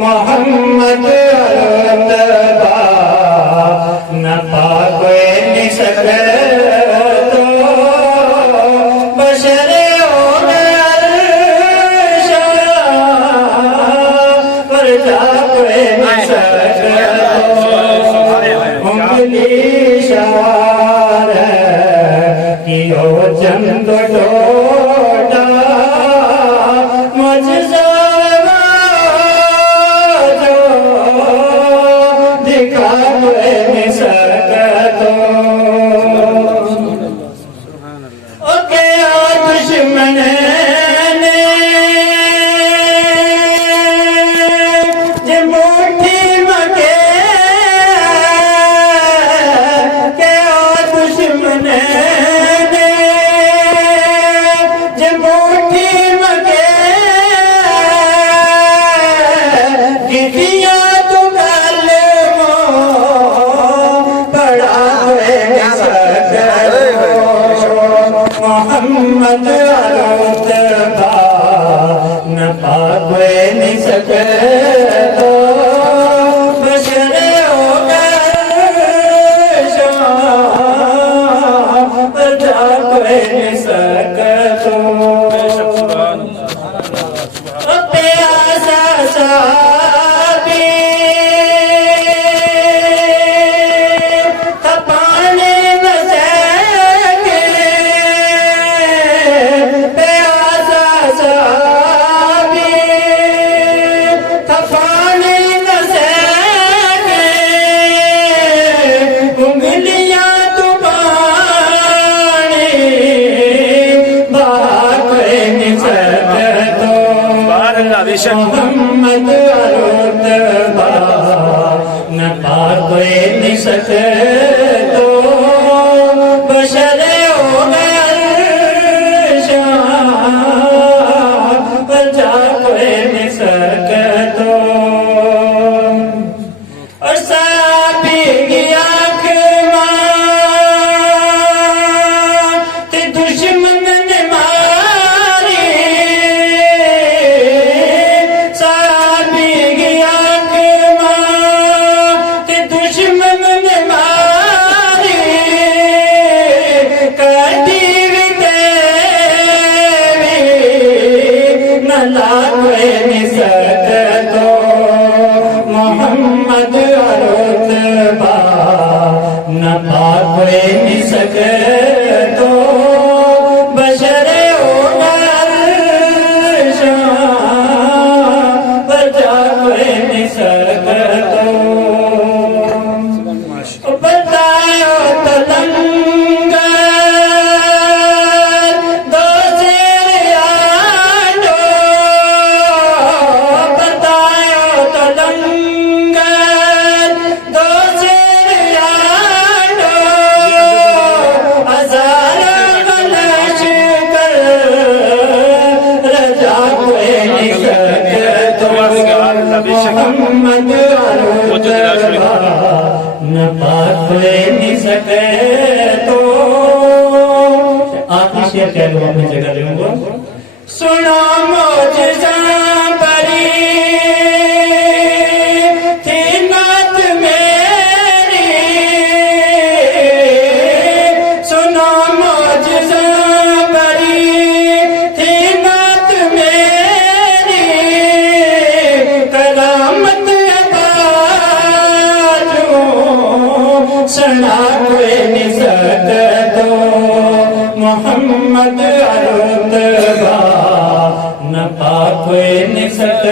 मोहम्मद न पाकोए निसक तो बशर पर जाकोए निसक उंगली शार की ओ चंद टोटा मुझसे मोहम्मद न पाकोए निसक तो बशर पर जाकोए निसक तो प्यासा साबी तपाने न सके प्यासा साबी तपाने न सके उंगलियां तुम्हारी बाकोए निसक तो मोहम्मद न पाकोए निसक तो बशर पर जाकोए निसक तो और साबी की आँख ते दुश्मन ने मारी साबी की आँख ते दुश्मन ने मारी कटी न लाकोए निसक तो मोहम्मद न पाकोए निसक तो बशर पर जाकोए निसक तो बतायो तलंगर दो शेर बतायो तलंगर दो शेर हजार कलश कर रजा कोए निसक तो मोहम्मद न पाकोए निसक तो आखिरी शेर कह लो अपनी जगह लूंगा सुनो मोजज़ा परी थी नात मेरी सुनो मोजज़ा परी थी नात मेरी करामत सना कोए निसक तो मोहम्मद न पाकोए निसक